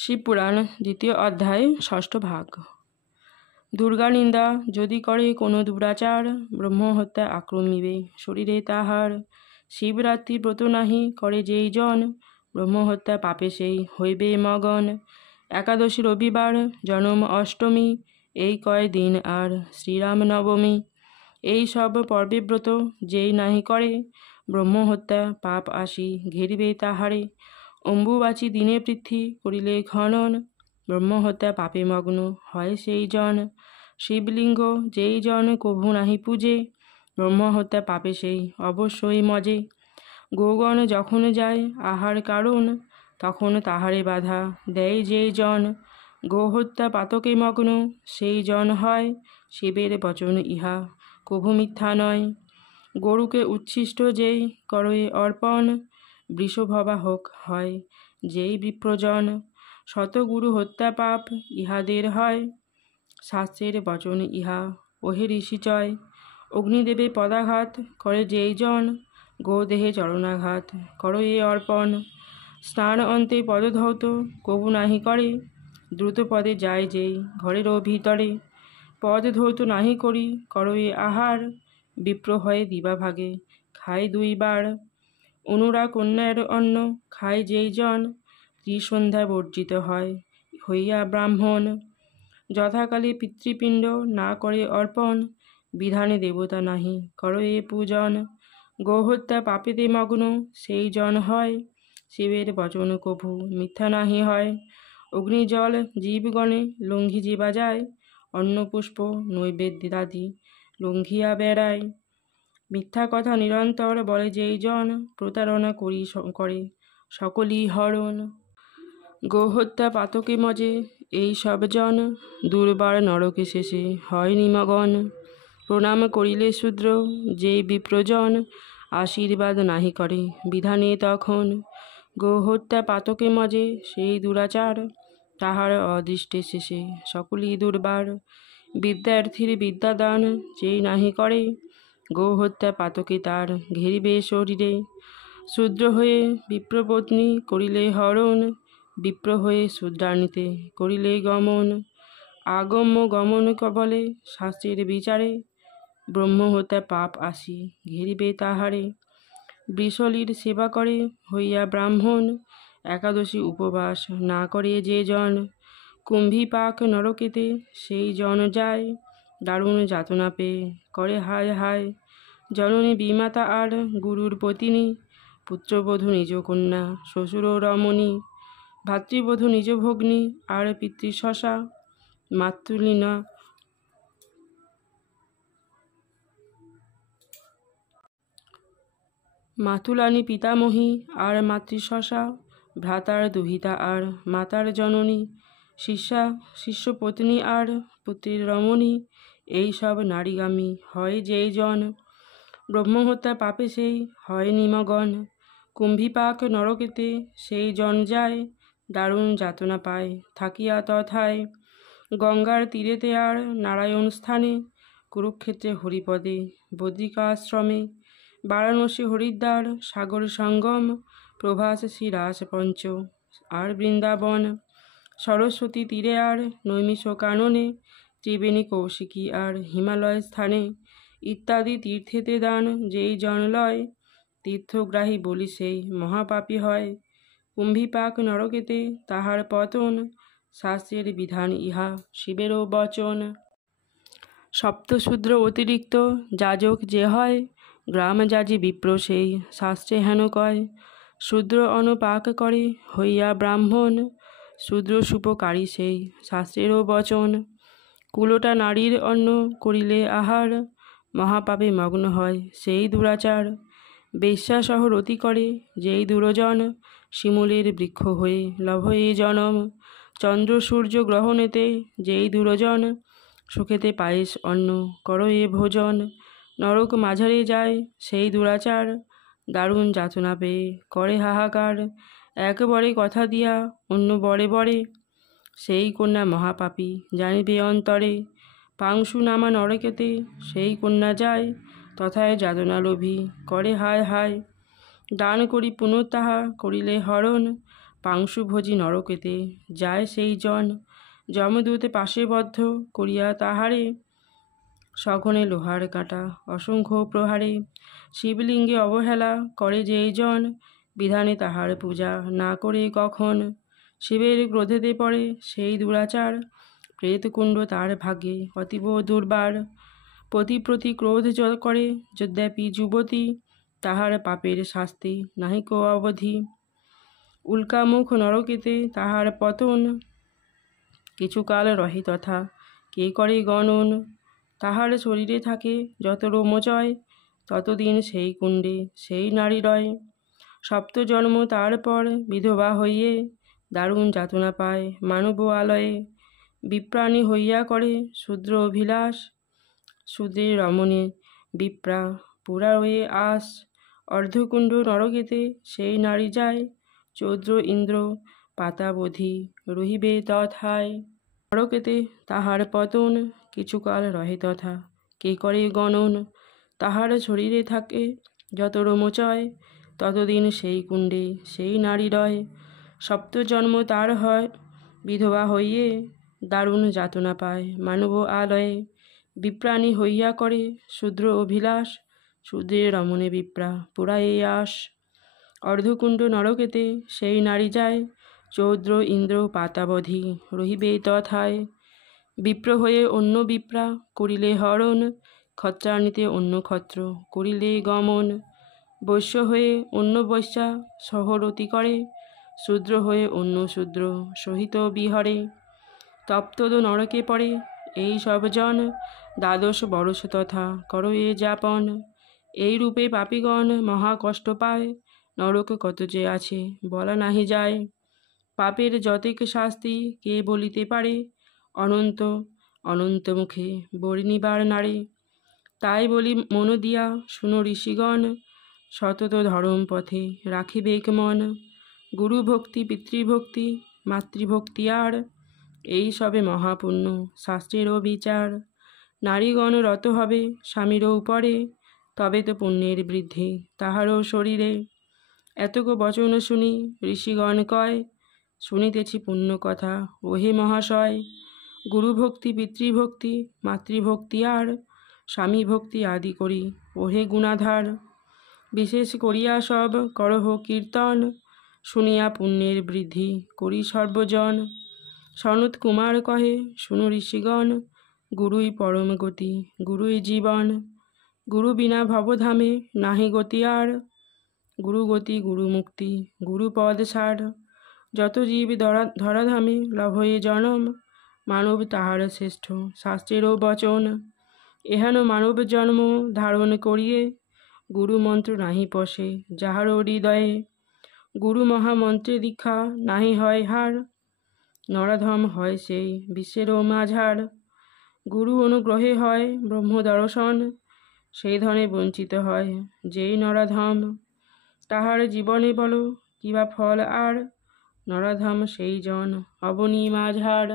শিবপুরাণ দ্বিতীয় অধ্যায় ষষ্ঠ ভাগ। দুর্গা নিন্দা যদি করে কোনো দুরাচার, ব্রহ্মহত্যা আক্রমিবে শরীরে তাহার। শিবরাত্রি ব্রত নাহি করে যেই জন, ব্রহ্মহত্যা পাপে সেই হইবে মগন। একাদশী রবিবার জনম অষ্টমী, এই কয়দিন আর শ্রীরাম নবমী। এই সব পর্বে ব্রত যেই নাহি করে, ব্রহ্মহত্যা পাপ আসি ঘেরিবে তাহারে। অম্বুবাচী দিনে পৃথ্বী করিলে খনন, ব্রহ্মহত্যা পাপে মগ্ন হয় সেই জন। শিবলিঙ্গ যেই জন কভু নাহি পূজে, ব্রহ্মহত্যা পাপে সেই অবশ্যই মজে। গোগণ যখন যায় আহার কারণ, তখন তাহারে বাধা দেয় যেই জন। গোহত্যা পাতকে মগ্ন সেই জন হয়, শিবের বচন ইহা কভু মিথ্যা নয়। গরুকে উচ্ছিষ্ট যেই করে অর্পণ, বৃষভবাহক হয় যেই বিপ্রজন। শতগুরু হত্যা পাপ ইহাদের হয়, শাস্ত্রের বচন ইহা ওহে ঋষিচয়। অগ্নিদেবে পদাঘাত করে যেই জন, গোদেহে চরণাঘাত করো এ অর্পণ। স্নান অন্তে পদধৌত কবু নাহি করে, দ্রুত পদে যায় যেই ঘরেরও ভিতরে। পদ ধৌত নাহি করি করো এ আহার, বিপ্র হয়ে দিবাভাগে খায় দুইবার। অনুরা কন্যার অন্ন খায় যেই জন, ত্রিসন্ধ্যা বর্জিত হয় হইয়া ব্রাহ্মণ। যথাকালে পিতৃপিণ্ড না করে অর্পণ, বিধানে দেবতা নাহি করো এ পূজন। গোহত্যা পাপেতে মগ্ন সেই জন হয়, শিবের বচন কভু মিথ্যা নাহি হয়। অগ্নিজল জীবগণে লঙ্ঘি জীবা যায়, অন্ন পুষ্প নৈবেদ্যাদি লঙ্ঘিয়া বেড়ায়। মিথ্যা কথা নিরন্তর বলে যেই জন, প্রতারণা করে সকলই হরণ। গোহত্যা পাতকে মজে এই সব জন, দুর্বার নরকে শেষে হয় নিমগন। প্রণাম করিলে শূদ্র যেই বিপ্রজন, আশীর্বাদ নাহি করে বিধানে তখন। গোহত্যা পাতকে মজে সেই দুরাচার, তাহার অদৃষ্টে শেষে সকলই দুর্বার। বিদ্যার্থীর বিদ্যাদান যেই নাহি করে, গোহত্যা পাতকে তার ঘেরিবে শরীরে। শূদ্র হয়ে বিপ্রপত্নী করিলে হরণ, বিপ্র হয়ে শূদ্রাণীতে করিলে গমন। আগম্য গমন বলে শাস্ত্রের বিচারে, ব্রহ্মহত্যা পাপ আসি ঘেরিবে তাহারে। বৃষলীর সেবা করে হইয়া ব্রাহ্মণ, একাদশী উপবাস না করে যে জন। কুম্ভীপাক নরকেতে সেই জন যায়, দারুণ যাতনা পেয়ে করে হায় হায়। জননী বিমাতা আর গুরুর পত্নী, পুত্রবধূ নিজ কন্যা শ্বশুর রমণী। ভাতৃবধূ নিজ ভগ্নী আর পিতৃশশা, মাতৃলীনা মাতুলানী পিতামহী আর মাতৃশশা। ভ্রাতার দুহিতা আর মাতার জননী, শিষ্যা শিষ্যপত্নী আর পুত্রীর রমণী। এই সব নারীগামী হয় যেই জন, ব্রহ্মহত্যা পাপে সেই হয় নিমগন। কুম্ভীপাক নরকেতে সেই জন যায়, দারুণ যাতনা পায় থাকিয়া তথায়। গঙ্গার তীরেতে আর নারায়ণ স্থানে, কুরুক্ষেত্রে হরিপদে বদ্রিকাশ্রমে। বারাণসী হরিদ্বার সাগর সঙ্গম, প্রভাস শ্রীরাস পঞ্চ আর বৃন্দাবন। সরস্বতী তীরে আর নৈমিষ কাননে, ত্রিবেণী কৌশিকী আর হিমালয় স্থানে। ইত্যাদি তীর্থেতে দান যেই জন লয়, তীর্থগ্রাহী বলি সেই মহাপাপী হয়। কুম্ভীপাক নরকেতে তাহার পতন, শাস্ত্রের বিধান ইহা শিবেরও বচন। সপ্তশূদ্র অতিরিক্ত যাজক যে হয়, গ্রাম যাজি বিপ্র সেই শাস্ত্রে হেন কয়। শূদ্র অনুপাক করে হইয়া ব্রাহ্মণ, শূদ্র সুপকারী সেই শাস্ত্রেরও বচন। কুলোটা নারীর অন্ন করিলে আহার, মহাপাপে মগ্ন হয় সেই দুরাচার। বেশ্যাসহ রতি করে যেই দুরজন, শিমুলের বৃক্ষ হয়ে লভয়ে জনম। চন্দ্র সূর্য গ্রহণেতে যেই দুরজন, সুখেতে পায়েস অন্ন করো এ ভোজন। নরক মাঝারে যায় সেই দুরাচার, দারুণ যাতনা পেয়ে করে হাহাকার। একবারে কথা দিয়া অন্য বরে বরে, সেই কন্যা মহাপাপী জানিবে অন্তরে। পাংশু নামা নরকেতে সেই কন্যা যায়, তথায় যাতনা লোভী করে হায় হায়। দান করি পুনঃ তাহা করিলে হরণ, পাংশুভোজী নরকেতে যায় সেই জন, যমদূত পাশে বদ্ধ করিয়া তাহারে, সঘনে লোহার কাঁটা অসংখ্য প্রহারে। শিবলিঙ্গে অবহেলা করে যেই জন, বিধানে তাহার পূজা না করে কখন, শিবের ক্রোধেতে পড়ে সেই দুরাচার, প্রেতকুণ্ড তার ভাগ্যে অতীব দুর্বার। পতি প্রতি ক্রোধ করে যদ্যপি যুবতী, তাহার পাপের শাস্তি নাহিক অবধি। উল্কামুখ নরকেতে তাহার পতন, কিছুকাল রহে তথা কে করে গণন। তাহার শরীরে থাকে যত রোমচয়, ততদিন সেই কুণ্ডে সেই নারী রয়। সপ্ত জন্ম তারপর বিধবা হইয়ে, দারুণ যাতনা পায় মানব আলয়ে। বিপ্রাণী হইয়া করে শূদ্র অভিলাষ, শূদ্রের রমণে বিপ্রা পুরা রয়ে আস। অর্ধকুণ্ড নরকেতে সেই নারী যায়, চৌদ্র ইন্দ্র পাতাবধি রহিবে তথায়। নরকেতে তাহার পতন, কিছুকাল রহে তথা কে করে গণন। তাহার শরীরে থাকে যত রোমচয়, ততদিন সেই কুণ্ডে সেই নারী রয়। সপ্ত জন্ম তার হয় বিধবা হইয়ে, দারুণ যাতনা পায় মানব আলয়ে। বিপ্রাণী হইয়া করে শূদ্র অভিলাষ, শূদ্রের রমণে বিপ্রা পুরায়ে আস। অর্ধকুণ্ড নরকেতে সেই নারী যায়, চৌদ্র ইন্দ্র পাতাবধি রহিবে তথায়। বিপ্র হয়ে অন্য বিপ্রা করিলে হরণ, ক্ষত্রাণীতে অন্য ক্ষত্র করিলে গমন। বৈশ্য হয়ে অন্য বৈশ্যা সহরতি করে, শূদ্র হয়ে অন্য শূদ্র সহিত বিহরে। তপ্তদ নরকে পড়ে এই সব জন, দ্বাদশ বরষ তথা করো এ যাপন। এই রূপে পাপীগণ মহা কষ্ট পায়, নরক কত যে আছে বলা নাহি যায়। পাপের যতেক শাস্তি কে বলিতে পারে, অনন্ত অনন্ত মুখে বর্ণিবার নারে। তাই বলি মন দিয়া শুনো ঋষিগণ, সতত ধরম পথে রাখিবেক মন। গুরু ভক্তি পিতৃভক্তি মাতৃভক্তি আর, এই সবে মহাপুণ্য শাস্ত্রেরও বিচার। নারীগণ রত হবে স্বামীর উপরে, তবে তো পুণ্যের বৃদ্ধি তাহারও শরীরে। এতক বচন শুনি ঋষিগণ কয়, শুনিতেছি পুণ্য কথা ওহে মহাশয়। গুরু ভক্তি পিতৃভক্তি মাতৃভক্তি আর, স্বামী ভক্তি আদি করি ওহে গুণাধার। বিশেষ করিয়া সব করহ কীর্তন, শুনিয়া পুণ্যের বৃদ্ধি করি সর্বজন। সনত কুমার কহে শুনো ঋষিগণ, গুরুই পরম গতি গুরুই জীবন। গুরু বিনা ভবধামে নাহি গতি আর, গুরু গতি গুরু মুক্তি গুরু পদ সার। যত জীব ধরাধামে লভয়ে জনম, মানব তাহার শ্রেষ্ঠ শাস্ত্রেরও বচন। এহেন মানব জন্ম ধারণ করিয়ে, গুরু মন্ত্র নাহি পশে যাহারও হৃদয়ে। গুরু মহামন্ত্রে দীক্ষা নাহি হয় হার, নরাধম হয় সেই বিশ্বেরও মাঝার। গুরু অনুগ্রহে হয় ব্রহ্ম দর্শন, সেই ধনে বঞ্চিত হয় যেই নরাধম। তাহার জীবনে বলো কিবা ফল আর, নরাধম সেই জন অবনী মাঝার।